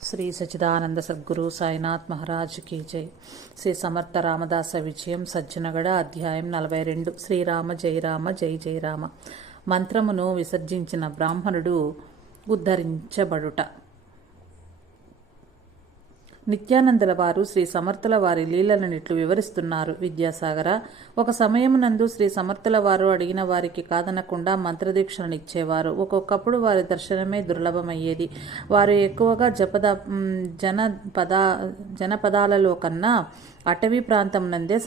Shri Sachidananda Sadhguru Sainath Maharaj key జై. శ్రీ సమర్థ రామదాస విజయం సజ్జనగడ అధ్యాయం 42. శ్రీరామ జై రామ జై జై రామ. మంత్రమును విసర్జించిన బ్రాహ్మణుడు ఉద్ధరించబడుట. నిత్యానందుల వారు శ్రీ సమర్థుల వారి లీలలనిట్లు వివరిస్తున్నారు. విద్యాసాగర, ఒక సమయమునందు శ్రీ సమర్థుల వారు అడిగిన వారికి కాదనకుండా మంత్రదీక్షణనిచ్చేవారు. ఒక్కొక్కప్పుడు వారి దర్శనమే దుర్లభమయ్యేది. వారు ఎక్కువగా జనపదాలలో కన్నా అటవీ ప్రాంతం నందే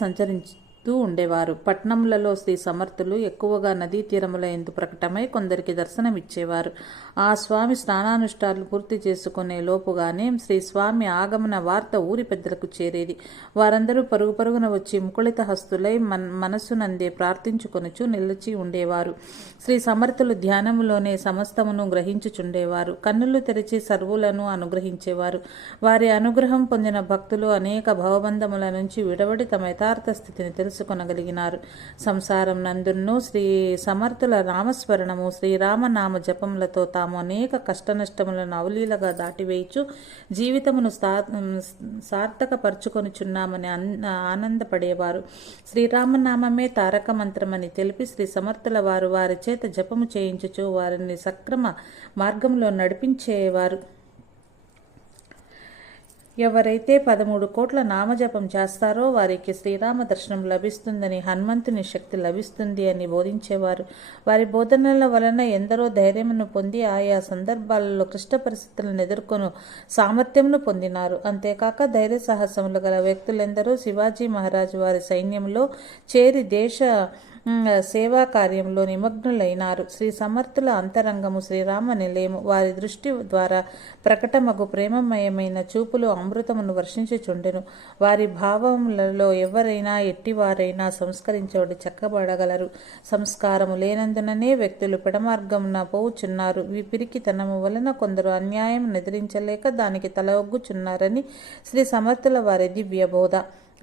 ఉండేవారు. పట్నములలో శ్రీ సమర్థులు ఎక్కువగా నదీ తీరముల ఎందు ప్రకటమై కొందరికి దర్శనమిచ్చేవారు. ఆ స్వామి స్నానానుష్ఠాలు పూర్తి చేసుకునే లోపుగానే శ్రీ స్వామి ఆగమన వార్త ఊరి పెద్దలకు చేరేది. వారందరూ పరుగు పరుగున వచ్చి ముకుళిత హస్తులై మనస్సునందే ప్రార్థించుకొనుచు నిలిచి ఉండేవారు. శ్రీ సమర్థులు ధ్యానములోనే సమస్తమును గ్రహించుచుండేవారు. కన్నులు తెరిచి సర్వులను అనుగ్రహించేవారు. వారి అనుగ్రహం పొందిన భక్తులు అనేక భవబంధముల నుంచి విడవడి తమ యథార్థ స్థితిని తెలుసుకొనగలిగినారు. సంసారం నందును శ్రీ సమర్థుల నామస్మరణము, శ్రీరామనామ జపములతో తాము అనేక కష్టనష్టములను అవలీలగా దాటివేయచు జీవితమును సార్థకపరుచుకొనుచున్నామని ఆనందపడేవారు. శ్రీరామనామమే తారక మంత్రమని తెలిపి శ్రీ సమర్థుల వారు వారి చేత జపము చేయించుచు వారిని సక్రమ మార్గంలో నడిపించేవారు. ఎవరైతే 13 కోట్ల నామజపం చేస్తారో వారికి శ్రీరామ దర్శనం లభిస్తుందని, హనుమంతుని శక్తి లభిస్తుంది అని బోధించేవారు. వారి బోధనల వలన ఎందరో ధైర్యమును పొంది ఆయా సందర్భాలలో క్లిష్ట పరిస్థితులను ఎదుర్కొను సామర్థ్యమును పొందినారు. అంతేకాక ధైర్య సాహసములు గల వ్యక్తులెందరో శివాజీ మహారాజు వారి సైన్యంలో చేరి దేశ సేవా కార్యంలో నిమగ్నులైనారు. శ్రీ సమర్థుల అంతరంగము శ్రీరామ నిలయము. వారి దృష్టి ద్వారా ప్రకటమగు ప్రేమమయమైన చూపులు అమృతమును వర్షించుచుండెను. వారి భావములలో ఎవరైనా ఎట్టివారైనా సంస్కరించబడి చక్కబడగలరు. సంస్కారము లేనందుననే వ్యక్తులు పెడమార్గమున పోవుచున్నారు. పిరికితనము వలన కొందరు అన్యాయం ఎదిరించలేక దానికి తలవొగ్గుచున్నారని శ్రీ సమర్థుల వారి దివ్య బోధ.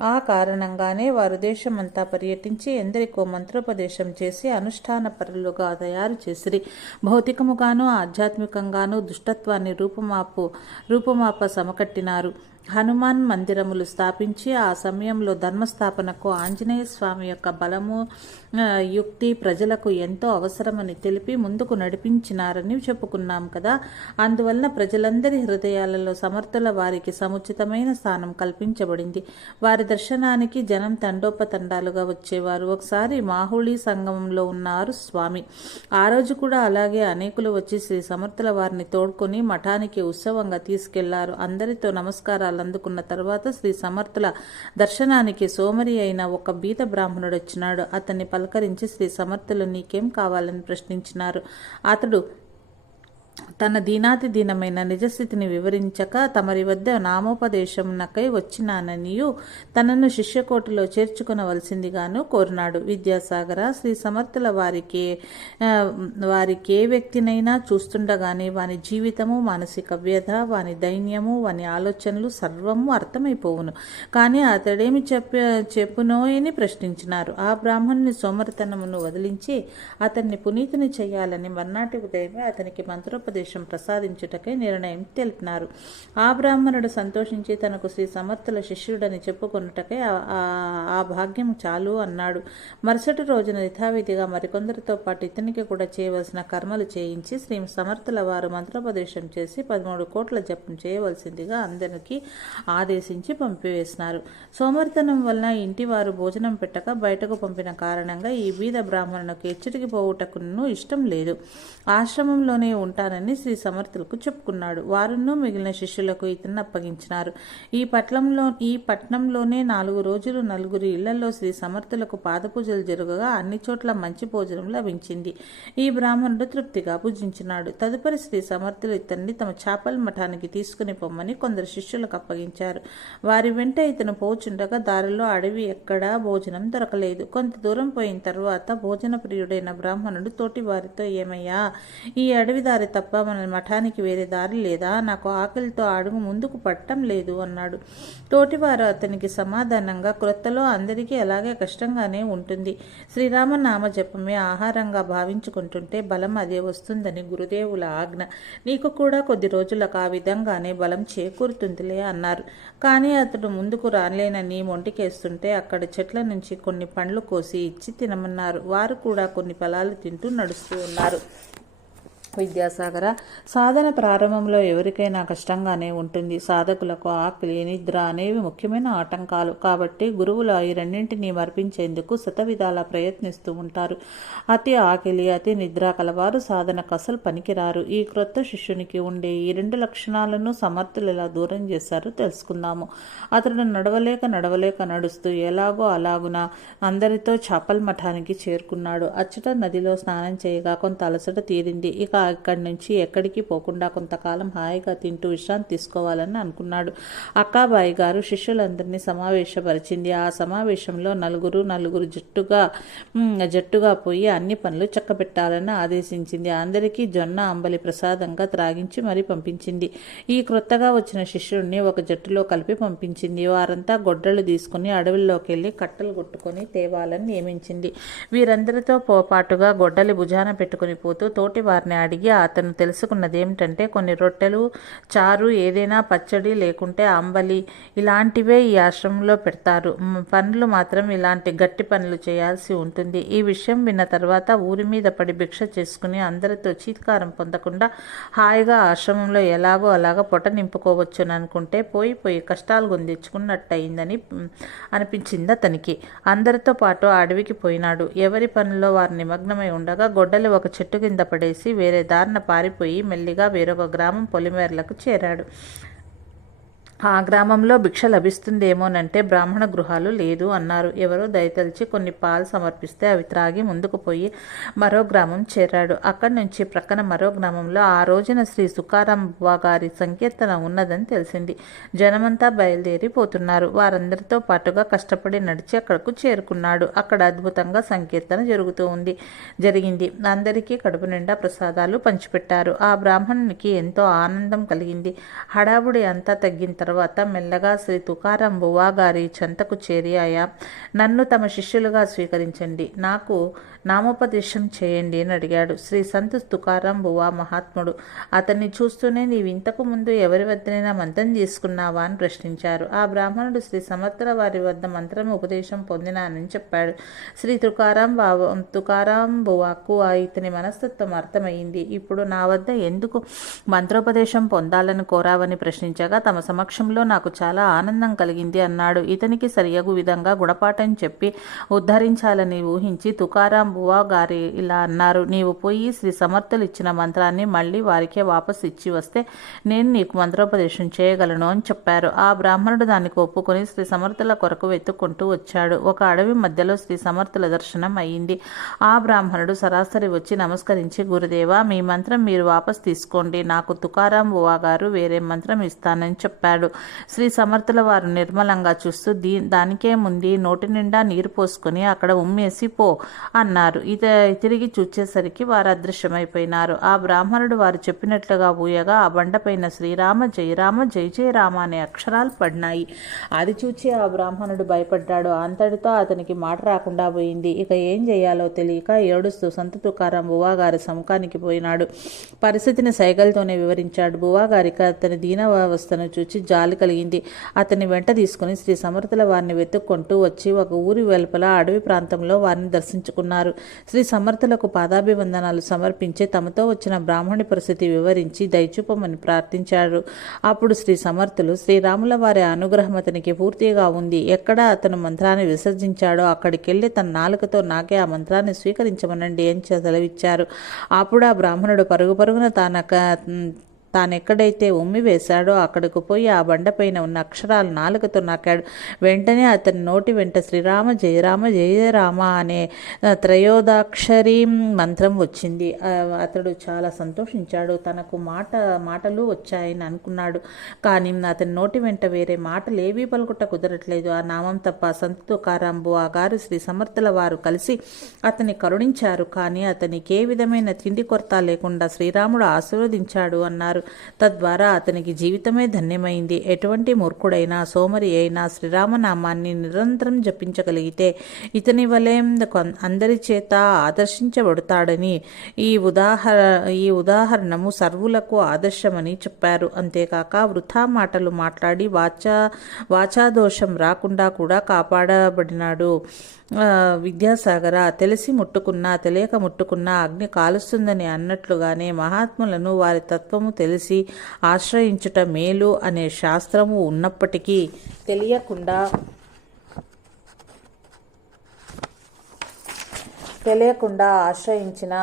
ఆ కారణంగానే వారు దేశమంతా పర్యటించి ఎందరికో మంత్రోపదేశం చేసి అనుష్ఠాన పరులుగా తయారు చేసిరి. భౌతికముగాను ఆధ్యాత్మికంగాను దుష్టత్వాన్ని రూపుమాప సమకట్టినారు. హనుమాన్ మందిరములు స్థాపించి ఆ సమయంలో ధర్మస్థాపనకు ఆంజనేయ స్వామి యొక్క బలము యుక్తి ప్రజలకు ఎంతో అవసరమని తెలిపి ముందుకు నడిపించినారని చెప్పుకున్నాం కదా. అందువలన ప్రజలందరి హృదయాలలో సమర్థుల వారికి సముచితమైన స్థానం కల్పించబడింది. వారి దర్శనానికి జనం తండోపతండాలుగా వచ్చేవారు. ఒకసారి మాహుళి సంగమంలో ఉన్నారు స్వామి. ఆ రోజు కూడా అలాగే అనేకులు వచ్చి శ్రీ సమర్థుల వారిని తోడ్కొని మఠానికి ఉత్సవంగా తీసుకెళ్లారు. అందరితో నమస్కారాలు అందుకున్న తర్వాత శ్రీ సమర్థుల దర్శనానికి సోమరి అయిన ఒక బీద బ్రాహ్మణుడు వచ్చినాడు. అతన్ని పలకరించి శ్రీ సమర్థులు నీకేం కావాలని ప్రశ్నించినారు. అతడు తన దీనాతి దీనమైన నిజస్థితిని వివరించక తమరి వద్ద నామోపదేశమునకై వచ్చినాననియు తనను శిష్యకోటిలో చేర్చుకునవలసిందిగాను కోరినాడు. విద్యాసాగర, శ్రీ సమర్థుల వారికే వ్యక్తినైనా చూస్తుండగానే వాని జీవితము, మానసిక వ్యధ, వాని దైన్యము, వాని ఆలోచనలు సర్వము అర్థమైపోవును. కానీ అతడేమి చెప్పునోయని ప్రశ్నించినారు. ఆ బ్రాహ్మణుని సోమరితనమును వదిలించి అతన్ని పునీతిని చేయాలని మర్నాటి ఉదయమే అతనికి మంత్రోపదేశం ప్రసాదించుటకై నిర్ణయం తెలిపినారు. ఆ బ్రాహ్మణుడు సంతోషించి తనకు శ్రీ సమర్థుల శిష్యుడని చెప్పుకొనుటకై ఆ భాగ్యం చాలు అన్నాడు. మరుసటి రోజున యథావిధిగా మరికొందరితో పాటు ఇతనికి కూడా చేయవలసిన కర్మలు చేయించి శ్రీ సమర్థుల వారు మంత్రోపదేశం చేసి 13 కోట్ల జపం చేయవలసిందిగా అందరికీ ఆదేశించి పంపివేసినారు. సోమరితనం వలన ఇంటి వారు భోజనం పెట్టక బయటకు పంపిన కారణంగా ఈ బీద బ్రాహ్మణునికి ఎచ్చటికి పోవుటకును ఇష్టం లేదు. ఆశ్రమంలోనే ఉంటానని శ్రీ సమర్థులకు చెప్పుకున్నాడు. వారును మిగిలిన శిష్యులకు ఇతన్ని అప్పగించినారు. ఈ పట్నంలోనే 4 రోజులు 4 ఇళ్లలో శ్రీ సమర్థులకు పాదపూజలు జరగగా అన్ని చోట్ల మంచి భోజనం లభించింది. ఈ బ్రాహ్మణుడు తృప్తిగా భుజించినాడు. తదుపరి శ్రీ సమర్థులు ఇతన్ని తమ చాపల్ మఠానికి తీసుకుని పొమ్మని కొందరు శిష్యులకు అప్పగించారు. వారి వెంట ఇతను పోచుండగా దారిలో అడవి ఎక్కడా భోజనం దొరకలేదు. కొంత దూరం పోయిన తరువాత భోజన ప్రియుడైన బ్రాహ్మణుడు తోటి వారితో ఏమయ్యా, ఈ అడవి దారి తప్ప మన మఠానికి వేరే దారి లేదా? నాకు ఆకలితో అడుగు ముందుకు పట్టం లేదు అన్నాడు. తోటివారు అతనికి సమాధానంగా, క్రొత్తలో అందరికీ అలాగే కష్టంగానే ఉంటుంది. శ్రీరామ నామ జపమే ఆహారంగా భావించుకుంటుంటే బలం అదే వస్తుందని గురుదేవుల ఆజ్ఞ. నీకు కూడా కొద్ది రోజులకు ఆ విధంగానే బలం చేకూరుతుందిలే అన్నారు. కానీ అతడు ముందుకు రాలేనని మొంటికేస్తుంటే అక్కడ చెట్ల నుంచి కొన్ని పండ్లు కోసి ఇచ్చి తినమన్నారు. వారు కూడా కొన్ని ఫలాలు తింటూ నడుస్తూ ఉన్నారు. విద్యాసాగర, సాధన ప్రారంభంలో ఎవరికైనా కష్టంగానే ఉంటుంది. సాధకులకు ఆకలి, నిద్ర అనేవి ముఖ్యమైన ఆటంకాలు. కాబట్టి గురువులు ఈ రెండింటినీ మర్పించేందుకు శతవిధాలా ప్రయత్నిస్తూ ఉంటారు. అతి ఆకలి, అతి నిద్ర కలవారు సాధనకు అసలు పనికిరారు. ఈ క్రొత్త శిష్యునికి ఉండే ఈ రెండు లక్షణాలను సమర్థులు ఎలా దూరం చేశారో తెలుసుకుందాము. అతడు నడవలేక నడుస్తూ ఎలాగో అలాగున అందరితో చాపల్ మఠానికి చేరుకున్నాడు. అచ్చట నదిలో స్నానం చేయగా కొంత అలసట తీరింది. ఇక అక్కడి నుంచి ఎక్కడికి పోకుండా కొంతకాలం హాయిగా తింటూ విశ్రాంతి తీసుకోవాలని అనుకున్నాడు. అక్కాబాయి గారు శిష్యులందరినీ సమావేశపరిచింది. ఆ సమావేశంలో నలుగురు జట్టుగా పోయి అన్ని పనులు చక్కబెట్టాలని ఆదేశించింది. అందరికీ జొన్న అంబలి ప్రసాదంగా త్రాగించి మరీ పంపించింది. ఈ క్రొత్తగా వచ్చిన శిష్యుడిని ఒక జట్టులో కలిపి పంపించింది. వారంతా గొడ్డలు తీసుకుని అడవుల్లోకి వెళ్ళి కట్టలు కొట్టుకొని తేవాలని నియమించింది. వీరందరితో పాటుగా గొడ్డలి భుజాన పెట్టుకుని పోతూ తోటి వారిని అడిగి అతను తెలుసుకున్నది ఏమిటంటే, కొన్ని రొట్టెలు, చారు, ఏదైనా పచ్చడి లేకుంటే అంబలి ఇలాంటివే ఈ ఆశ్రమంలో పెడతారు. పనులు మాత్రం ఇలాంటి గట్టి పనులు చేయాల్సి ఉంటుంది. ఈ విషయం విన్న తర్వాత ఊరి మీద పడి భిక్ష చేసుకుని అందరితో చీత్కారం పొందకుండా హాయిగా ఆశ్రమంలో ఎలాగో అలాగా పొట్ట నింపుకోవచ్చును అనుకుంటే పోయి కష్టాలు గొందించుకున్నట్టయిందని అనిపించింది అతనికి. అందరితో పాటు అడవికి పోయినాడు. ఎవరి పనుల్లో వారు నిమగ్నమై ఉండగా గొడ్డలి ఒక చెట్టు కింద పడేసి వేరే దారిన పారిపోయి మెల్లిగా వేరొక గ్రామం పొలిమేరలకు చేరాడు. ఆ గ్రామంలో భిక్ష లభిస్తుందేమోనంటే బ్రాహ్మణ గృహాలు లేదు అన్నారు. ఎవరో దయతలిచి కొన్ని పాలు సమర్పిస్తే అవి త్రాగి ముందుకు పోయి మరో గ్రామం చేరాడు. అక్కడి నుంచి ప్రక్కన మరో గ్రామంలో ఆ రోజున శ్రీ తుకారాం బువ్వ గారి సంకీర్తన ఉన్నదని తెలిసింది. జనమంతా బయలుదేరి పోతున్నారు. వారందరితో పాటుగా కష్టపడి నడిచి అక్కడకు చేరుకున్నాడు. అక్కడ అద్భుతంగా సంకీర్తన జరిగింది. అందరికీ కడుపు నిండా ప్రసాదాలు పంచిపెట్టారు. ఆ బ్రాహ్మణునికి ఎంతో ఆనందం కలిగింది. హడావుడి అంతా తగ్గిన తర్వాత మెల్లగా శ్రీ తుకారాం బువ్వ గారి చెంతకు చేరి, అయ్యా, నన్ను తమ శిష్యులుగా స్వీకరించండి, నాకు నామోపదేశం చేయండి అని అడిగాడు. శ్రీ సంత్ తుకారాం బువ్వ మహాత్ముడు అతన్ని చూస్తూనే, నీవు ఇంతకు ముందు ఎవరి వద్దనైనా మంత్రం తీసుకున్నావా అని ప్రశ్నించారు. ఆ బ్రాహ్మణుడు శ్రీ సమర్థుల వారి వద్ద మంత్రం ఉపదేశం పొందినానని చెప్పాడు. శ్రీ తుకారాం బువ్వకు ఇతని మనస్తత్వం అర్థమైంది. ఇప్పుడు నా వద్ద ఎందుకు మంత్రోపదేశం పొందాలని కోరావని ప్రశ్నించగా, తమ సమక్షంలో నాకు చాలా ఆనందం కలిగింది అన్నాడు. ఇతనికి సరియగు విధంగా గుణపాఠం చెప్పి ఉద్ధరించాలని ఊహించి తుకారాం బువ్వ గారి ఇలా అన్నారు. నీవు పోయి శ్రీ సమర్థులు ఇచ్చిన మంత్రాన్ని మళ్ళీ వారికే వాపసు ఇచ్చి వస్తే నేను నీకు మంత్రోపదేశం చేయగలను అని చెప్పారు. ఆ బ్రాహ్మణుడు దానికి ఒప్పుకొని శ్రీ సమర్థుల కొరకు వెతుక్కుంటూ వచ్చాడు. ఒక అడవి మధ్యలో శ్రీ సమర్థుల దర్శనం అయ్యింది. ఆ బ్రాహ్మణుడు సరాసరి వచ్చి నమస్కరించి, గురుదేవా, మీ మంత్రం మీరు వాపసు తీసుకోండి, నాకు తుకారాం బువ్వ గారు వేరే మంత్రం ఇస్తానని చెప్పాడు. శ్రీ సమర్థుల వారు నిర్మలంగా చూస్తూ, దానికే ముందు నోటి నిండా నీరు పోసుకొని అక్కడ ఉమ్మేసి పో అన్నారు. తిరిగి చూచేసరికి వారు అదృశ్యమైపోయినారు. ఆ బ్రాహ్మణుడు వారు చెప్పినట్లుగా ఊయగా ఆ బండపైన శ్రీరామ జయరామ జయ జయరామ అనే అక్షరాలు పడినాయి. అది చూచి ఆ బ్రాహ్మణుడు భయపడ్డాడు. అంతటితో అతనికి మాట రాకుండా పోయింది. ఇక ఏం చేయాలో తెలియక ఏడుస్తూ సంత తుకారాం బువ్వ గారి సముఖానికి పోయినాడు. పరిస్థితిని సైగలతోనే వివరించాడు. బువ్వ గారికి అతని దీనావస్థను చూచి జాలి కలిగింది. అతన్ని వెంట తీసుకుని శ్రీ సమర్థుల వారిని వెతుక్కుంటూ వచ్చి ఒక ఊరి వెలుపల అడవి ప్రాంతంలో వారిని దర్శించుకున్నారు. శ్రీ సమర్థులకు పాదాభివందనాలు సమర్పించి తమతో వచ్చిన బ్రాహ్మణి పరిస్థితి వివరించి దయచూపమని ప్రార్థించారు. అప్పుడు శ్రీ సమర్థులు, శ్రీరాముల వారి అనుగ్రహం అతనికి పూర్తిగా ఉంది. ఎక్కడ అతను మంత్రాన్ని విసర్జించాడో అక్కడికెళ్ళి తన నాలుకతో నాకే ఆ మంత్రాన్ని స్వీకరించమనండి అని సెలవిచ్చారు. అప్పుడు ఆ బ్రాహ్మణుడు పరుగున తానెక్కడైతే ఉమ్మి వేశాడో అక్కడకు పోయి ఆ బండపైన ఉన్న అక్షరాలు నాలుకతో నాకాడు. వెంటనే అతని నోటి వెంట శ్రీరామ జయరామ జయరామ అనే త్రయోదాక్షరి మంత్రం వచ్చింది. అతడు చాలా సంతోషించాడు. తనకు మాటలు వచ్చాయని అనుకున్నాడు. కానీ అతని నోటి వెంట వేరే మాటలు ఏవీ పలుకుట కుదరట్లేదు. ఆ నామం తప్ప. సంత తుకారాంబు ఆ గారు శ్రీ సమర్థుల వారు కలిసి అతన్ని కరుణించారు. కానీ అతనికి ఏ విధమైన తిండి కొరత లేకుండా శ్రీరాముడు ఆశీర్వదించాడు అన్నారు. తద్వారా అతనికి జీవితమే ధన్యమైంది. ఎటువంటి మూర్ఖుడైనా సోమరి అయినా శ్రీరామనామాన్ని నిరంతరం జపించగలిగితే ఇతని వలె అందరి చేత ఆదర్శించబడతాడని ఈ ఉదాహరణము సర్వులకు ఆదర్శమని చెప్పారు. అంతేకాక వృథా మాటలు మాట్లాడి వాచాదోషం రాకుండా కూడా కాపాడబడినాడు. విద్యాసాగర, తెలిసి ముట్టుకున్నా తెలియక ముట్టుకున్నా అగ్ని కాలుస్తుందని అన్నట్లుగానే మహాత్ములను వారి తత్వము తెలిసి ఆశ్రయించుట మేలు అనే శాస్త్రము ఉన్నప్పటికీ తెలియకుండా ఆశ్రయించిన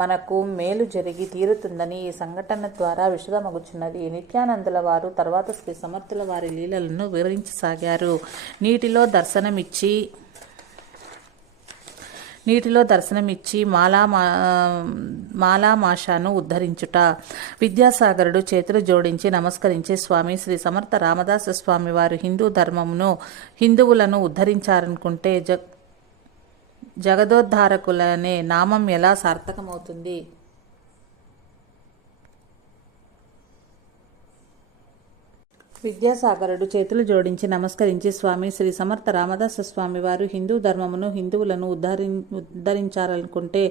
మనకు మేలు జరిగి తీరుతుందని ఈ సంఘటన ద్వారా విషదమగుచున్నది. నిత్యానందుల వారు తర్వాత శ్రీ సమర్థుల వారి లీలలను వివరించసాగారు. నీటిలో దర్శనమిచ్చి మాలామాషాను ఉద్ధరించుట. విద్యాసాగరుడు చేతులు జోడించి నమస్కరించి, స్వామి, శ్రీ సమర్థ రామదాస స్వామి వారు హిందువులను ఉద్ధరించారనుకుంటే జగదోద్ధారకులనే నామం ఎలా సార్థకమవుతుంది? విద్యాసాగరుడు చేతులు జోడించి నమస్కరించి, స్వామి, శ్రీ సమర్థ రామదాస స్వామి వారు హిందూ ధర్మమును హిందువులను ఉద్ధరించాలనుకుంటే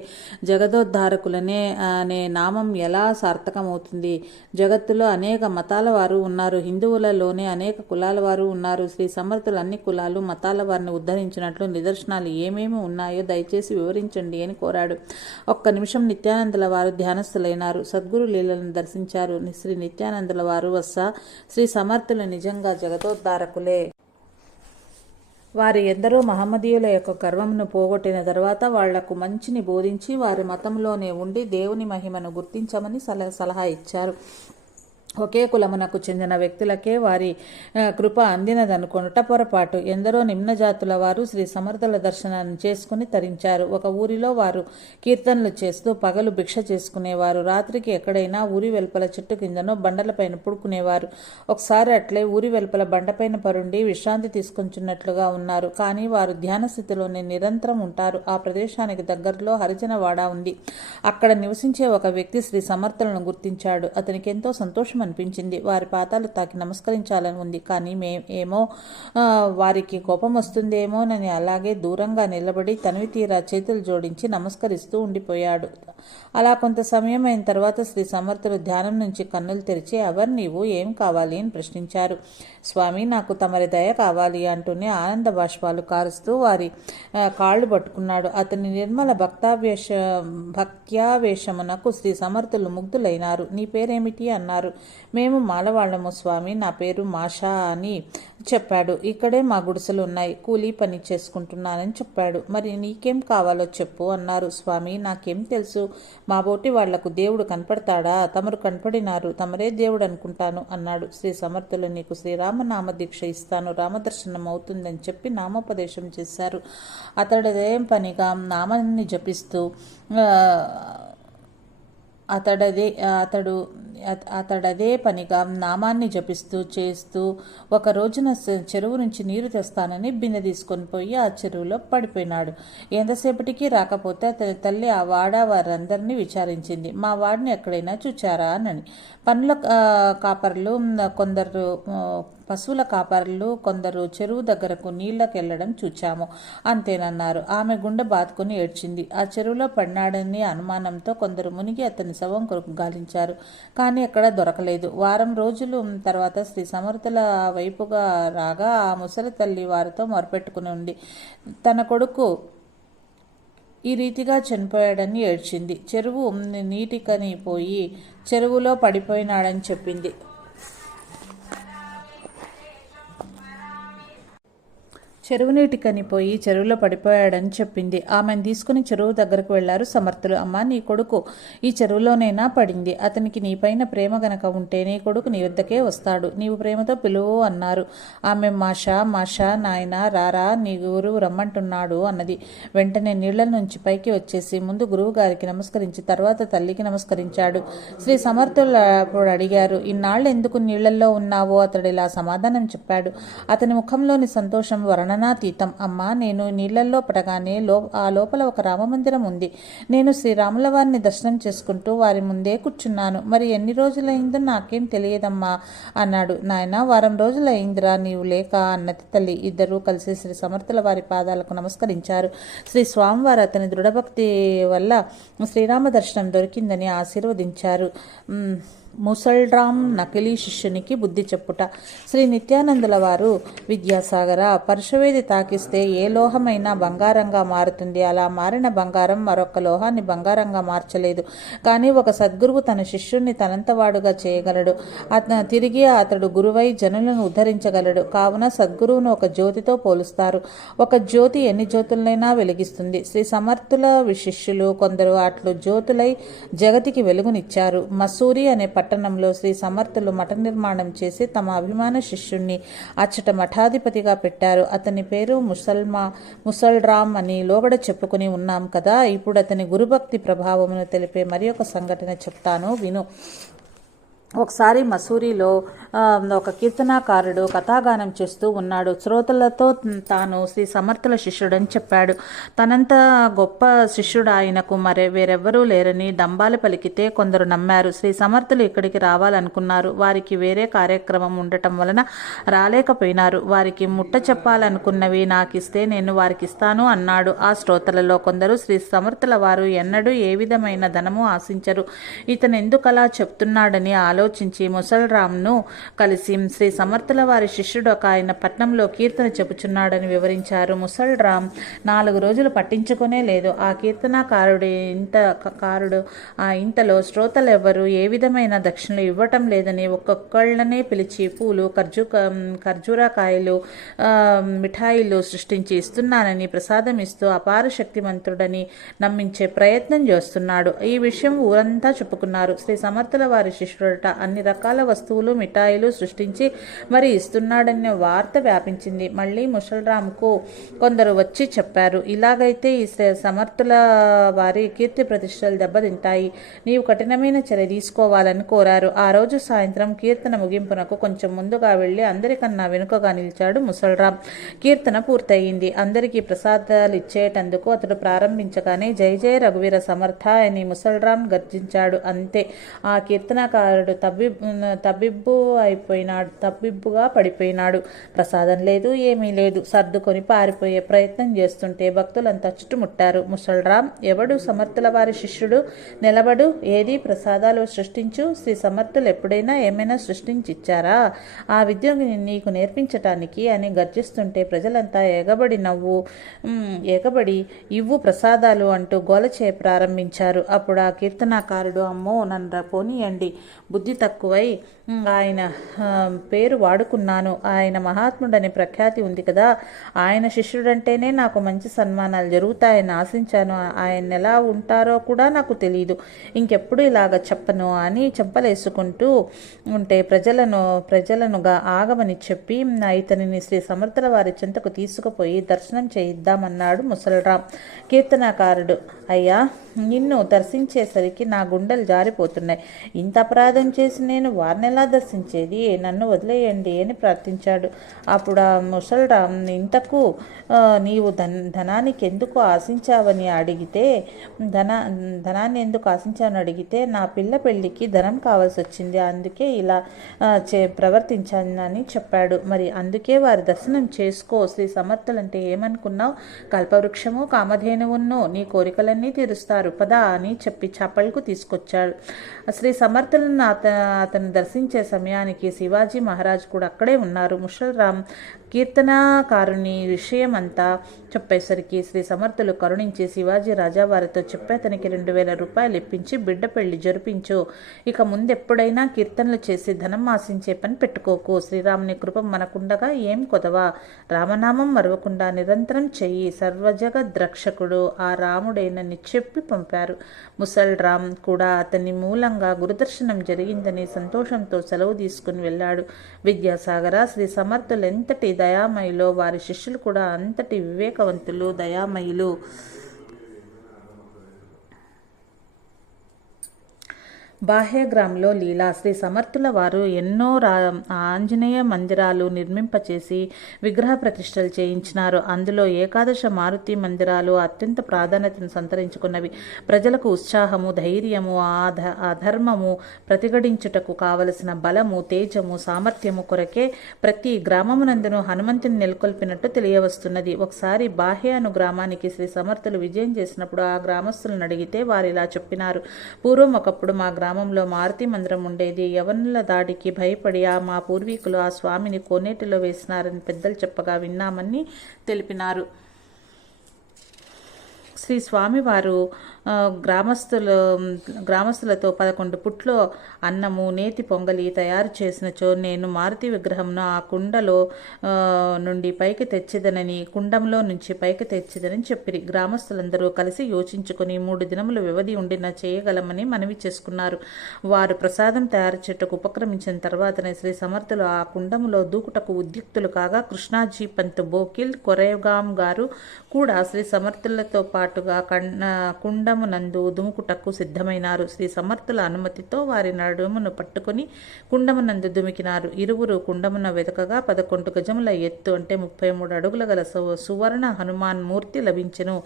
జగదోద్ధారకులనే అనే నామం ఎలా సార్థకమవుతుంది? జగత్తులో అనేక మతాల వారు ఉన్నారు. హిందువులలోనే అనేక కులాల వారు ఉన్నారు. శ్రీ సమర్థులు అన్ని కులాలు మతాల వారిని ఉద్ధరించినట్లు నిదర్శనాలు ఏమేమి ఉన్నాయో దయచేసి వివరించండి అని కోరాడు. ఒక్క నిమిషం నిత్యానందుల వారు ధ్యానస్థులైనారు. సద్గురు లీలను దర్శించారు. శ్రీ నిత్యానందుల వారు శ్రీ సమర్థులు నిజంగా జగదోద్ధారకులే. వారు ఎందరో మహమ్మదీయుల యొక్క గర్వమును పోగొట్టిన తర్వాత వాళ్లకు మంచిని బోధించి వారి మతంలోనే ఉండి దేవుని మహిమను గుర్తించమని సలహా ఇచ్చారు. ఒకే కులమునకు చెందిన వ్యక్తులకే వారి కృప అందినదనుకొనుట పొరపాటు. ఎందరో నిమ్న జాతుల వారు శ్రీ సమర్థుల దర్శనాన్ని చేసుకుని తరించారు. ఒక ఊరిలో వారు కీర్తనలు చేస్తూ పగలు భిక్ష చేసుకునేవారు. రాత్రికి ఎక్కడైనా ఊరి వెలుపల చెట్టు కిందనో బండలపైన పుడుకునేవారు. ఒకసారి అట్లే ఊరి వెలుపల బండపైన పరుండి విశ్రాంతి తీసుకొంచున్నట్లుగా ఉన్నారు. కానీ వారు ధ్యాన స్థితిలోనే నిరంతరం ఉంటారు. ఆ ప్రదేశానికి దగ్గరలో హరిజన వాడ ఉంది. అక్కడ నివసించే ఒక వ్యక్తి శ్రీ సమర్థులను గుర్తించాడు. అతనికి ఎంతో సంతోషం అనిపించింది. వారి పాదాలు తాకి నమస్కరించాలని ఉంది. కానీ ఏమో వారికి కోపం వస్తుందేమోనని అలాగే దూరంగా నిలబడి తనివి తీరా చేతులు జోడించి నమస్కరిస్తూ ఉండిపోయాడు. అలా కొంత సమయం అయిన తర్వాత శ్రీ సమర్థులు ధ్యానం నుంచి కన్నులు తెరిచి, ఎవరు నీవు, ఏం కావాలి అని ప్రశ్నించారు. స్వామి, నాకు తమరి దయ కావాలి అంటూనే ఆనంద బాష్పాలు కారుస్తూ వారి కాళ్ళు పట్టుకున్నాడు. అతని నిర్మల భక్త్యావేశమునకు శ్రీ సమర్థులు ముగ్ధులైనారు. నీ పేరేమిటి అన్నారు. మేము మాలవాళ్లము స్వామి, నా పేరు మాషా అని చెప్పాడు. ఇక్కడే మా గుడిసెలు ఉన్నాయి, కూలీ పని చేసుకుంటున్నానని చెప్పాడు. మరి నీకేం కావాలో చెప్పు అన్నారు. స్వామి, నాకేం తెలుసు, మా బోటి వాళ్లకు దేవుడు కనపడతాడా? తమరు కనపడినారు, తమరే దేవుడు అనుకుంటాను అన్నాడు. శ్రీ సమర్థులు, నీకు శ్రీరామనామ దీక్ష ఇస్తాను, రామదర్శనం అవుతుందని చెప్పి నామోపదేశం చేశారు. అతడదేం పనిగా నామాన్ని జపిస్తూ అతడదే పనిగా నామాన్ని జపిస్తూ చేస్తూ ఒక రోజున చెరువు నుంచి నీరు తెస్తానని బిందె తీసుకొని పోయి ఆ చెరువులో పడిపోయినాడు. ఎంతసేపటికి రాకపోతే అతని తల్లి ఆ వాడ వారందరినీ విచారించింది. మా వాడిని ఎక్కడైనా చూచారా అని. పనుల కాపర్లు కొందరు, పశువుల కాపర్లు కొందరు చెరువు దగ్గరకు నీళ్లకెళ్లడం చూచాము అంతేనన్నారు. ఆమె గుండె బాదుకొని ఏడ్చింది. ఆ చెరువులో పడినాడని అనుమానంతో కొందరు మునిగి అతని శవం కొరకు గాలించారు. కానీ ఎక్కడ దొరకలేదు. వారం రోజులు తర్వాత శ్రీ సమర్థుల వైపుగా రాగా ఆ ముసలి తల్లి వారితో మొరపెట్టుకుని ఉంది. తన కొడుకు ఈ రీతిగా చనిపోయాడని ఏడ్చింది. చెరువు నీటికని పోయి చెరువులో పడిపోయినాడని చెప్పింది. చెరువు నీటికని పోయి చెరువులో పడిపోయాడని చెప్పింది. ఆమెను తీసుకుని చెరువు దగ్గరకు వెళ్లారు సమర్థులు. అమ్మా, నీ కొడుకు ఈ చెరువులోనైనా పడింది. అతనికి నీపైన ప్రేమ గనక ఉంటే నీ కొడుకు నీ వద్దకే వస్తాడు. నీవు ప్రేమతో పిలువు అన్నారు. ఆమె మాషా నాయనా రారా, నీ గురువు రమ్మంటున్నాడు అన్నది. వెంటనే నీళ్ల నుంచి పైకి వచ్చేసి ముందు గురువు గారికి నమస్కరించి తర్వాత తల్లికి నమస్కరించాడు. శ్రీ సమర్థులు అప్పుడు అడిగారు, ఇన్నాళ్ళు ఎందుకు నీళ్లలో ఉన్నావో? అతడు ఇలా సమాధానం చెప్పాడు. అతని ముఖంలోని సంతోషం వర్ణనాతీతం. అమ్మా, నేను నీళ్లలో పడగానే ఆ లోపల ఒక రామమందిరం ఉంది. నేను శ్రీరాముల వారిని దర్శనం చేసుకుంటూ వారి ముందే కూర్చున్నాను. మరి ఎన్ని రోజులైందో నాకేం తెలియదమ్మా అన్నాడు. నాయనా, వారం రోజులైందిరా నీవు లేక అన్నది తల్లి. ఇద్దరూ కలిసి శ్రీ సమర్థుల వారి పాదాలకు నమస్కరించారు. శ్రీ స్వామివారు అతని దృఢభక్తి వల్ల శ్రీరామ దర్శనం దొరికిందని ఆశీర్వదించారు. ముసల్రామ్ నకిలీ శిష్యునికి బుద్ధి చెప్పుట. శ్రీ నిత్యానందుల వారు, విద్యాసాగర, పరుషవేది తాకిస్తే ఏ లోహమైనా బంగారంగా మారుతుంది. అలా మారిన బంగారం మరొక లోహాన్ని బంగారంగా మార్చలేదు. కానీ ఒక సద్గురువు తన శిష్యుణ్ణి తనంతవాడుగా చేయగలడు. తిరిగి అతడు గురువై జనులను ఉద్ధరించగలడు. కావున సద్గురువును ఒక జ్యోతితో పోలుస్తారు. ఒక జ్యోతి ఎన్ని జ్యోతులైనా వెలిగిస్తుంది. శ్రీ సమర్థుల శిష్యులు కొందరు అట్లు జ్యోతులై జగతికి వెలుగునిచ్చారు. మసూరి అనే పట్టణంలో శ్రీ సమర్థులు మఠ నిర్మాణం చేసి తమ అభిమాన శిష్యుణ్ణి అచ్చట మఠాధిపతిగా పెట్టారు. అతని పేరు ముసల్రామ్ అని లోగడ చెప్పుకుని ఉన్నాం కదా. ఇప్పుడు అతని గురుభక్తి ప్రభావమును తెలిపే మరి ఒక సంఘటన చెప్తాను, విను. ఒకసారి మసూరిలో ఒక కీర్తనాకారుడు కథాగానం చేస్తూ ఉన్నాడు. శ్రోతలతో తాను శ్రీ సమర్థుల శిష్యుడని చెప్పాడు. తనంత గొప్ప శిష్యుడు ఆయనకు వేరెవ్వరూ లేరని దంబాలు పలికితే కొందరు నమ్మారు. శ్రీ సమర్థులు ఇక్కడికి రావాలనుకున్నారు. వారికి వేరే కార్యక్రమం ఉండటం వలన రాలేకపోయినారు. వారికి ముట్ట చెప్పాలనుకున్నవి నాకిస్తే నేను వారికి ఇస్తాను అన్నాడు. ఆ శ్రోతలలో కొందరు, శ్రీ సమర్థుల వారు ఎన్నడూ ఏ విధమైన ధనము ఆశించరు, ఇతను ఎందుకలా చెప్తున్నాడని ఆలోచించి ముసల్రామ్ను కలిసి శ్రీ సమర్థుల వారి శిష్యుడు ఒక ఆయన పట్నంలో కీర్తన చెప్పుచున్నాడని వివరించారు. ముసల్రామ్ 4 రోజులు పట్టించుకునే లేదు. ఆ కీర్తనకారుడు ఇంతలో శ్రోతలెవ్వరూ ఏ విధమైన దక్షిణలు ఇవ్వటం లేదని ఒక్కొక్కళ్ళనే పిలిచి పూలు, ఖర్జూరకాయలు, మిఠాయిలు సృష్టించి ఇస్తున్నానని ప్రసాదం ఇస్తూ అపార శక్తిమంతుడని నమ్మించే ప్రయత్నం చేస్తున్నాడు. ఈ విషయం ఊరంతా చెప్పుకున్నారు. శ్రీ సమర్థుల వారి శిష్యుడట అన్ని రకాల వస్తువులు, మిఠాయిలు సృష్టించి మరి ఇస్తున్నాడనే వార్త వ్యాపించింది. మళ్ళీ ముసల్రామ్కు కొందరు వచ్చి చెప్పారు, ఇలాగైతే ఈ సమర్థుల వారి కీర్తి ప్రతిష్టలు దెబ్బతింటాయి. నీవు కఠినమైన చర్య తీసుకోవాలని కోరారు. ఆ రోజు సాయంత్రం కీర్తన ముగింపునకు కొంచెం ముందుగా వెళ్లి అందరికన్నా వెనుకగా నిలిచాడు ముసల్రామ్. కీర్తన పూర్తయింది. అందరికీ ప్రసాదాలు ఇచ్చేటందుకు అతడు ప్రారంభించగానే జయ జయ రఘువీర సమర్థ అని ముసల్రామ్ గర్జించాడు. అంతే, ఆ కీర్తనకారుడు తబ్బిబ్బుగా పడిపోయినాడు. ప్రసాదం లేదు, ఏమీ లేదు. సర్దుకొని పారిపోయే ప్రయత్నం చేస్తుంటే భక్తులంతా చుట్టుముట్టారు. ముసల్రామ్, ఎవడు సమర్థుల వారి శిష్యుడు? నిలబడు, ఏది ప్రసాదాలు సృష్టించు. శ్రీ సమర్థులు ఎప్పుడైనా ఏమైనా సృష్టించిచ్చారా ఆ విద్య నీకు నేర్పించటానికి అని గర్జిస్తుంటే ప్రజలంతా ఎగబడి ఇవ్వు ప్రసాదాలు అంటూ గోలచే ప్రారంభించారు. అప్పుడు ఆ కీర్తనాకారుడు, అమ్మో, నన్ను పోనీయండి, బుద్ధి తక్కువై ఆయన పేరు వాడుకున్నాను. ఆయన మహాత్ముడని ప్రఖ్యాతి ఉంది కదా, ఆయన శిష్యుడంటేనే నాకు మంచి సన్మానాలు జరుగుతాయని ఆశించాను. ఆయన ఎలా ఉంటారో కూడా నాకు తెలియదు. ఇంకెప్పుడు ఇలాగ చెప్పను అని చెంపలేసుకుంటూ ఉంటే ప్రజలనుగా ఆగమని చెప్పి ఇతనిని శ్రీ సమర్థుల వారి చెంతకు తీసుకుపోయి దర్శనం చేయిద్దామన్నాడు ముసల్రామ్. కీర్తనాకారుడు, అయ్యా, నిన్ను దర్శించేసరికి నా గుండెలు జారిపోతున్నాయి. ఇంత అపరాధం చేసి నేను వారినెలా దర్శించేది? నన్ను వదిలేయండి అని ప్రార్థించాడు. అప్పుడు ఆ ముసల్రామ్, ఇంతకు నీవు ధనానికి ఎందుకు ఆశించావని అడిగితే ధనాన్ని ఎందుకు ఆశించావని అడిగితే నా పిల్ల పెళ్లికి ధనం కావాల్సి వచ్చింది, అందుకే ఇలా ప్రవర్తించానని చెప్పాడు. మరి అందుకే వారి దర్శనం చేసుకో. శ్రీ సమర్థులంటే ఏమనుకున్నావు? కల్పవృక్షము, కామధేనువును నీ కోరికలన్నీ తీరుస్తారు, పదా అని చెప్పి చప్పలకు తీసుకొచ్చాడు. శ్రీ సమర్థులను అతను దర్శించే సమయానికి శివాజీ మహారాజ్ కూడా అక్కడే ఉన్నారు. ముసల్రామ్ కీర్తనాకారుని విషయమంతా చెప్పేసరికి శ్రీ సమర్థులు కరుణించి శివాజీ రాజావారితో చెప్పి అతనికి 2,000 రూపాయలు ఇప్పించి బిడ్డ పెళ్లి జరిపించు. ఇక ముందెప్పుడైనా కీర్తనలు చేసి ధనం ఆశించే పని పెట్టుకోకు. శ్రీరాముని కృప మనకుండగా ఏం కొదవా. రామనామం మరవకుండా నిరంతరం చెయ్యి. సర్వజగద్రక్షకుడు ఆ రాముడేనని చెప్పి పంపారు. ముసల్ రామ్ కూడా అతని మూలంగా గురుదర్శనం జరిగిందని సంతోషంతో సెలవు తీసుకుని వెళ్ళాడు. విద్యాసాగర, శ్రీ సమర్థులు ఎంతటి దయామయులో వారి శిష్యులు కూడా అంతటి వివేకవంతులు, దయామయులు. బాహ్యగ్రామంలో లీలా. శ్రీ సమర్థుల వారు ఎన్నో ఆంజనేయ మందిరాలు నిర్మింపచేసి విగ్రహ ప్రతిష్టలు చేయించినారు. అందులో ఏకాదశ మారుతి మందిరాలు అత్యంత ప్రాధాన్యతను సంతరించుకున్నవి. ప్రజలకు ఉత్సాహము, ధైర్యము, అధర్మము ప్రతిఘటించుటకు కావలసిన బలము, తేజము, సామర్థ్యము కొరకే ప్రతి గ్రామమునందును హనుమంతుని నెలకొల్పినట్టు తెలియవస్తున్నది. ఒకసారి బాహ్యను గ్రామానికి శ్రీ సమర్థులు విజయం చేసినప్పుడు ఆ గ్రామస్తులను అడిగితే వారు ఇలా చెప్పినారు. పూర్వం ఒకప్పుడు మా గ్రామంలో మారుతి మందిరం ఉండేది. యవనుల దాడికి భయపడి మా పూర్వీకులు ఆ స్వామిని కోనేటిలో వేసినారని పెద్దలు చెప్పగా విన్నామని తెలిపినారు. శ్రీ స్వామివారు గ్రామస్తులతో 11 పుట్లో అన్నము, నేతి పొంగలి తయారు చేసినచో నేను మారుతి విగ్రహంను ఆ కుండలో నుండి పైకి తెచ్చిదనని, కుండంలో నుంచి పైకి తెచ్చిదని చెప్పిరి. గ్రామస్తులందరూ కలిసి యోచించుకుని 3 దినములు వ్యవధి ఉండిన చేయగలమని మనవి చేసుకున్నారు. వారు ప్రసాదం తయారు చేయుటకు ఉపక్రమించిన తర్వాతనే శ్రీ సమర్థులు ఆ కుండములో దూకుటకు ఉద్యుక్తులు కాగా కృష్ణాజీ పంత్ బోకిల్ కొరేగాం గారు కూడా శ్రీ సమర్థులతో పాటుగా కుండమునందు దుముకుటకు సిద్ధమైనారు. శ్రీ సమర్థుల అనుమతితో వారి నడుమును పట్టుకుని కుండమునందు దుమికినారు. ఇరువురు కుండమున వెతకగా 11 గజముల ఎత్తు అంటే 33 అడుగుల గల సువర్ణ హనుమాన్ మూర్తి లభించెను.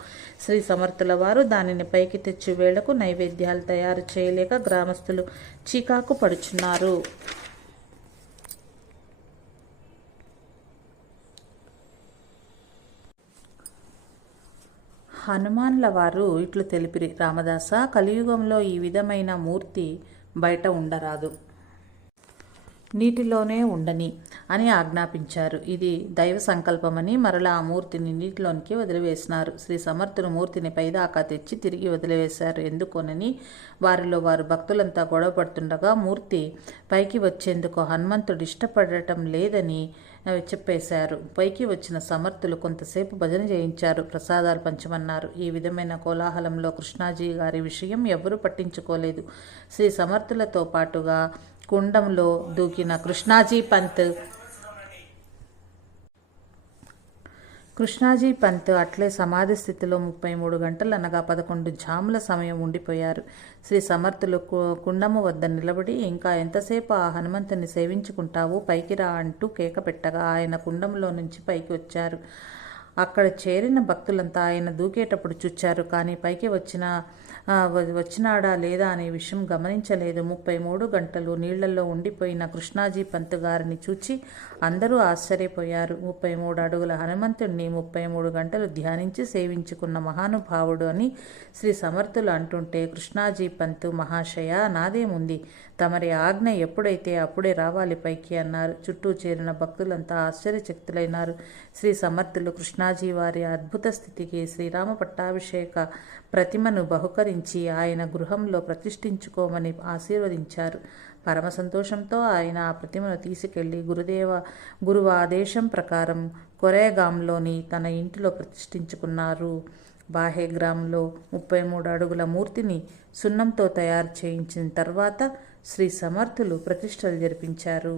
శ్రీ సమర్థుల వారు దానిని పైకి తెచ్చి వేళకు నైవేద్యాలు తయారు చేయలేక గ్రామస్తులు చీకాకు పడుచున్నారు. హనుమాన్ల వారు ఇట్లు తెలిపిరి. రామదాస, కలియుగంలో ఈ విధమైన మూర్తి బయట ఉండరాదు, నీటిలోనే ఉండని అని ఆజ్ఞాపించారు. ఇది దైవ సంకల్పమని మరలా ఆ మూర్తిని నీటిలోనికి వదిలివేసినారు. శ్రీ సమర్థులు మూర్తిని పైదాకా తెచ్చి తిరిగి వదిలివేశారు. ఎందుకోనని వారిలో వారు భక్తులంతా గొడవపడుతుండగా మూర్తి పైకి వచ్చేందుకు హనుమంతుడు ఇష్టపడటం లేదని చెప్పేశారు. పైకి వచ్చిన సమర్థులు కొంతసేపు భజన చేయించారు, ప్రసాదాలు పంచమన్నారు. ఈ విధమైన కోలాహలంలో కృష్ణాజీ గారి విషయం ఎవరూ పట్టించుకోలేదు. శ్రీ సమర్థులతో పాటుగా కుండంలో దూకిన కృష్ణాజీ పంత్ అట్లే సమాధి స్థితిలో 33 గంటలు అనగా 11 జాముల సమయం ఉండిపోయారు. శ్రీ సమర్థులు కుండము వద్ద నిలబడి ఇంకా ఎంతసేపు ఆ హనుమంతుని సేవించుకుంటావు, పైకి రా అంటూ కేక పెట్టగా ఆయన కుండంలో నుంచి పైకి వచ్చారు. అక్కడ చేరిన భక్తులంతా ఆయన దూకేటప్పుడు చూచారు, కానీ పైకి వచ్చినాడా లేదా అనే విషయం గమనించలేదు. 33 గంటలు నీళ్లలో ఉండిపోయిన కృష్ణాజీ పంత్ గారిని చూచి అందరూ ఆశ్చర్యపోయారు. 33 అడుగుల హనుమంతుడిని 33 గంటలు ధ్యానించి సేవించుకున్న మహానుభావుడు అని శ్రీ సమర్థులు అంటుంటే కృష్ణాజీ పంత్ మహాశయ, నాదేముంది, తమరి ఆజ్ఞ ఎప్పుడైతే అప్పుడే రావాలి పైకి అన్నారు. చుట్టూ చేరిన భక్తులంతా ఆశ్చర్యచకితులైనారు. శ్రీ సమర్థులు కృష్ణాజీ వారి అద్భుత స్థితికి శ్రీరామ పట్టాభిషేక ప్రతిమను బహుకరించి ఆయన గృహంలో ప్రతిష్ఠించుకోమని ఆశీర్వదించారు. పరమ సంతోషంతో ఆయన ఆ ప్రతిమను తీసుకెళ్లి గురువు ఆదేశం ప్రకారం కొరేగాంలోని తన ఇంటిలో ప్రతిష్ఠించుకున్నారు. బాహ్యగ్రామంలో 33 అడుగుల మూర్తిని సున్నంతో తయారు చేయించిన తర్వాత శ్రీ సమర్థులు ప్రతిష్టలు జరిపించారు.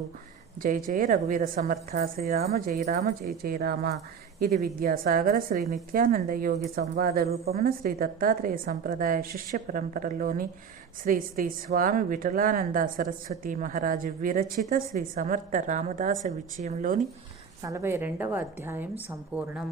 జై జయ రఘువీర సమర్థ, శ్రీరామ జయ రామ జయ జయ రామ. ఇది విద్యాసాగర శ్రీ నిత్యానంద యోగి సంవాద రూపమున శ్రీ దత్తాత్రేయ సంప్రదాయ శిష్య పరంపరలోని శ్రీ శ్రీ స్వామి విఠలానంద సరస్వతి మహారాజు విరచిత శ్రీ సమర్థ రామదాస విజయంలోని 42వ అధ్యాయం సంపూర్ణం.